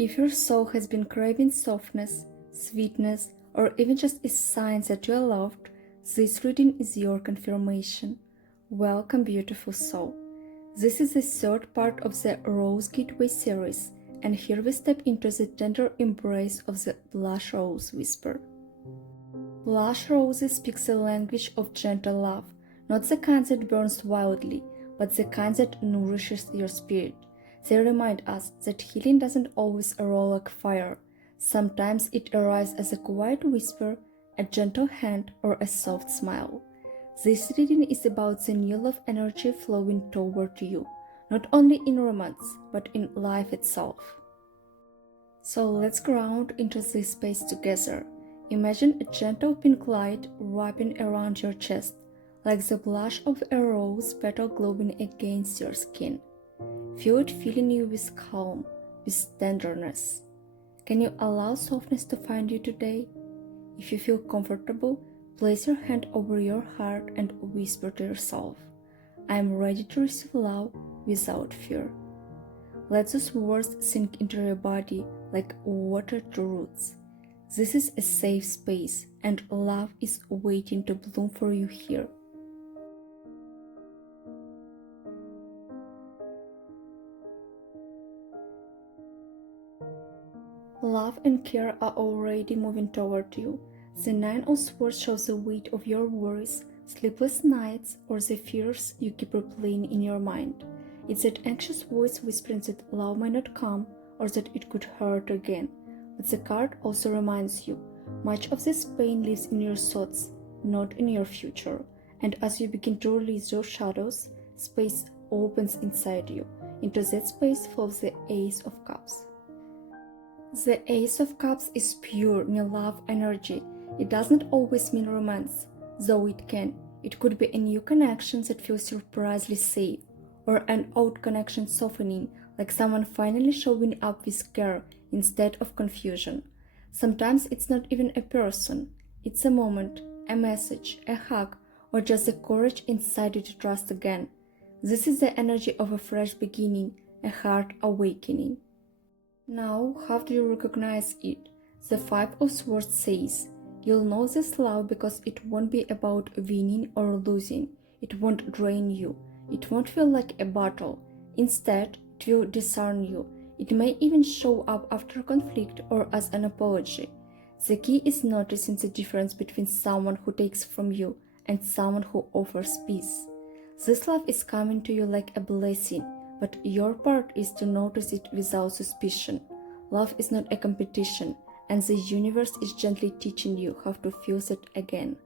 If your soul has been craving softness, sweetness, or even just a sign that you are loved, this reading is your confirmation. Welcome, beautiful soul. This is the third part of the Rose Gateway series, and here we step into the tender embrace of the Blush Rose Whisper. Blush roses speaks the language of gentle love, not the kind that burns wildly, but the kind that nourishes your spirit. They remind us that healing doesn't always roll like fire. Sometimes it arrives as a quiet whisper, a gentle hand, or a soft smile. This reading is about the new love energy flowing toward you, not only in romance, but in life itself. So let's ground into this space together. Imagine a gentle pink light wrapping around your chest, like the blush of a rose petal glowing against your skin. Feel it filling you with calm, with tenderness. Can you allow softness to find you today? If you feel comfortable, place your hand over your heart and whisper to yourself, I am ready to receive love without fear. Let those words sink into your body like water to roots. This is a safe space, and love is waiting to bloom for you here. Love and care are already moving toward you. The Nine of Swords shows the weight of your worries, sleepless nights, or the fears you keep replaying in your mind. It's that anxious voice whispering that love might not come or that it could hurt again. But the card also reminds you, much of this pain lives in your thoughts, not in your future. And as you begin to release those shadows, space opens inside you. Into that space flows the Ace of Cups. The Ace of Cups is pure, new love energy. It does not always mean romance, though it can. It could be a new connection that feels surprisingly safe, or an old connection softening, like someone finally showing up with care instead of confusion. Sometimes it's not even a person. It's a moment, a message, a hug, or just the courage inside you to trust again. This is the energy of a fresh beginning, a heart awakening. Now, how do you recognize it? The Five of Swords says, you'll know this love because it won't be about winning or losing. It won't drain you. It won't feel like a battle. Instead, it will discern you. It may even show up after conflict or as an apology. The key is noticing the difference between someone who takes from you and someone who offers peace. This love is coming to you like a blessing, but your part is to notice it without suspicion. Love is not a competition, and the universe is gently teaching you how to feel it again.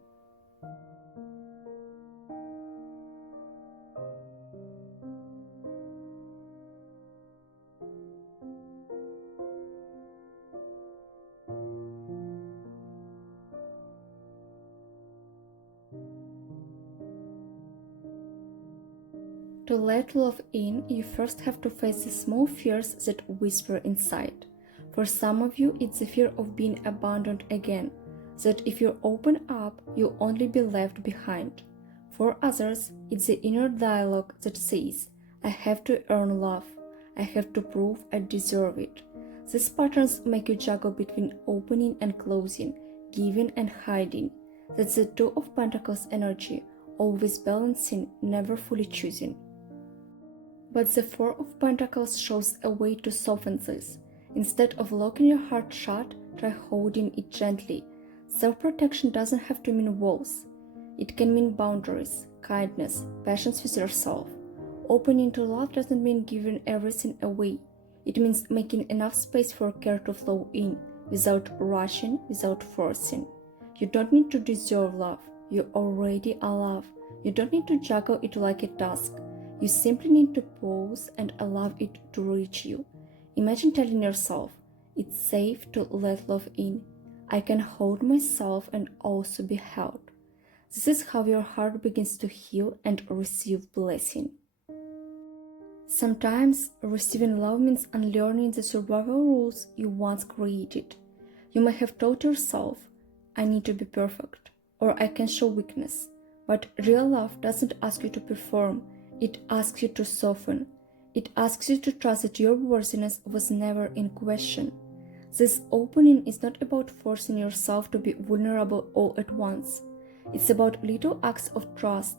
To let love in, you first have to face the small fears that whisper inside. For some of you, it's the fear of being abandoned again, that if you open up, you'll only be left behind. For others, it's the inner dialogue that says, I have to earn love, I have to prove I deserve it. These patterns make you juggle between opening and closing, giving and hiding. That's the Two of Pentacles energy, always balancing, never fully choosing. But the Four of Pentacles shows a way to soften this. Instead of locking your heart shut, try holding it gently. Self-protection doesn't have to mean walls. It can mean boundaries, kindness, patience with yourself. Opening to love doesn't mean giving everything away. It means making enough space for care to flow in, without rushing, without forcing. You don't need to deserve love. You already are love. You don't need to juggle it like a task. You simply need to pause and allow it to reach you. Imagine telling yourself, it's safe to let love in. I can hold myself and also be held. This is how your heart begins to heal and receive blessing. Sometimes receiving love means unlearning the survival rules you once created. You may have told yourself, I need to be perfect, or I can show weakness. But real love doesn't ask you to perform, it asks you to soften. It asks you to trust that your worthiness was never in question. This opening is not about forcing yourself to be vulnerable all at once. It's about little acts of trust,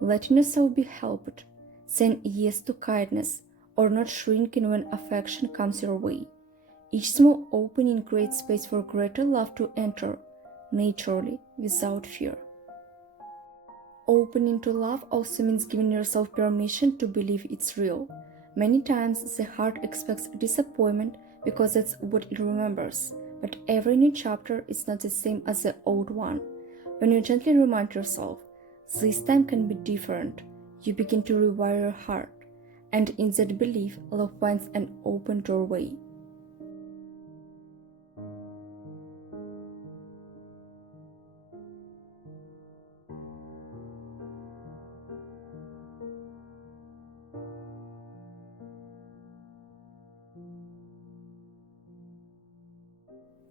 letting yourself be helped, saying yes to kindness, or not shrinking when affection comes your way. Each small opening creates space for greater love to enter, naturally, without fear. Opening to love also means giving yourself permission to believe it's real. Many times the heart expects disappointment because that's what it remembers, but every new chapter is not the same as the old one. When you gently remind yourself, this time can be different, you begin to rewire your heart, and in that belief, love finds an open doorway.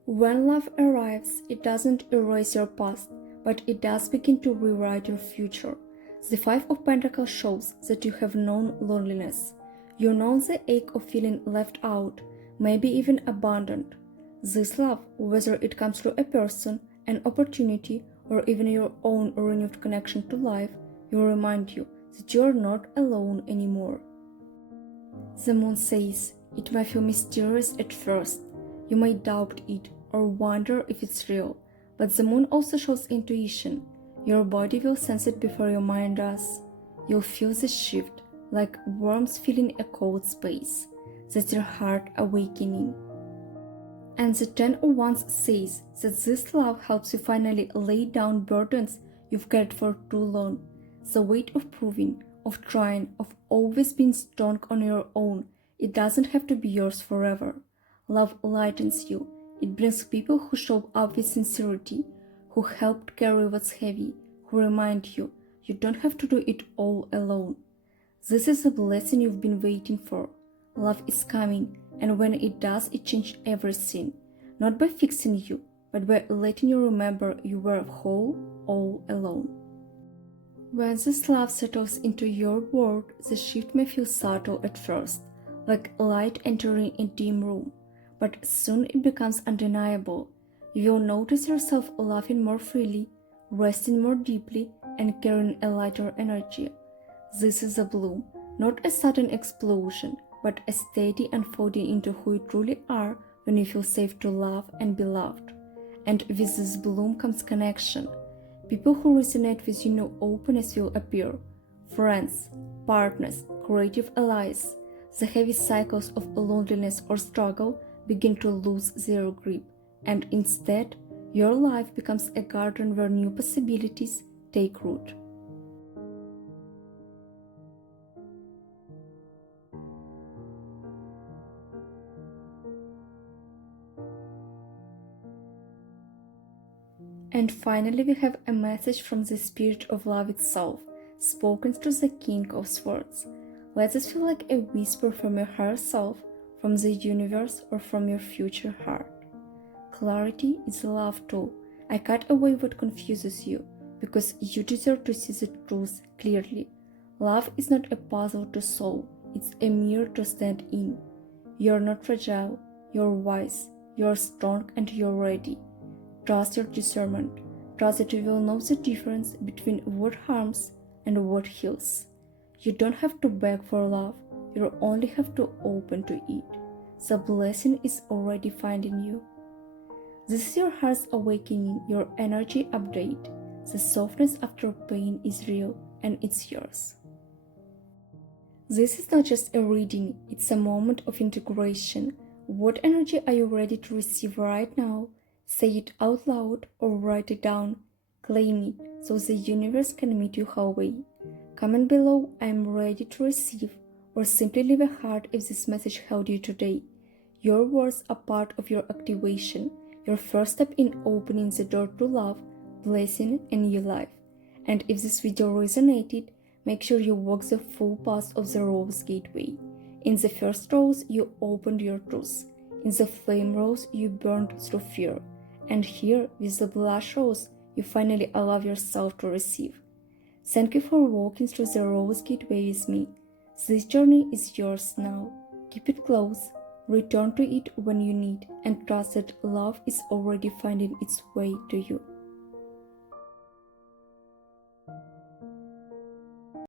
When love arrives, it doesn't erase your past, but it does begin to rewrite your future. The Five of Pentacles shows that you have known loneliness. You know the ache of feeling left out, maybe even abandoned. This love, whether it comes through a person, an opportunity, or even your own renewed connection to life, will remind you that you are not alone anymore. The moon says, it may feel mysterious at first. You may doubt it or wonder if it's real, but the moon also shows intuition. Your body will sense it before your mind does. You'll feel the shift, like worms filling a cold space. That's your heart awakening. And the Ten of Wands says that this love helps you finally lay down burdens you've carried for too long. The weight of proving, of trying, of always being strong on your own, it doesn't have to be yours forever. Love lightens you. It brings people who show up with sincerity, who help carry what's heavy, who remind you you don't have to do it all alone. This is a blessing you've been waiting for. Love is coming, and when it does, it changes everything. Not by fixing you, but by letting you remember you were whole all alone. When this love settles into your world, the shift may feel subtle at first, like light entering a dim room. But soon it becomes undeniable. You will notice yourself laughing more freely, resting more deeply, and carrying a lighter energy. This is a bloom, not a sudden explosion, but a steady unfolding into who you truly are when you feel safe to love and be loved. And with this bloom comes connection. People who resonate with your new openness will appear. Friends, partners, creative allies. The heavy cycles of loneliness or struggle begin to lose their grip, and instead, your life becomes a garden where new possibilities take root. And finally, we have a message from the Spirit of Love itself, spoken through the King of Swords. Let this feel like a whisper from your higher self, from the universe, or from your future heart. Clarity is love too. I cut away what confuses you, because you deserve to see the truth clearly. Love is not a puzzle to solve, it's a mirror to stand in. You're not fragile, you're wise, you're strong, and you're ready. Trust your discernment. Trust that you will know the difference between what harms and what heals. You don't have to beg for love, you only have to open to it. The blessing is already finding you. This is your heart's awakening, your energy update. The softness after pain is real, and it's yours. This is not just a reading, it's a moment of integration. What energy are you ready to receive right now? Say it out loud or write it down. Claim it so the universe can meet you halfway. Comment below, I am ready to receive, or simply leave a heart if this message helped you today. Your words are part of your activation, your first step in opening the door to love, blessing, and new life. And if this video resonated, make sure you walk the full path of the Rose Gateway. In the first rose, you opened your truth. In the flame rose, you burned through fear. And here, with the blush rose, you finally allow yourself to receive. Thank you for walking through the Rose Gateway with me. This journey is yours now. Keep it close, return to it when you need, and trust that love is already finding its way to you.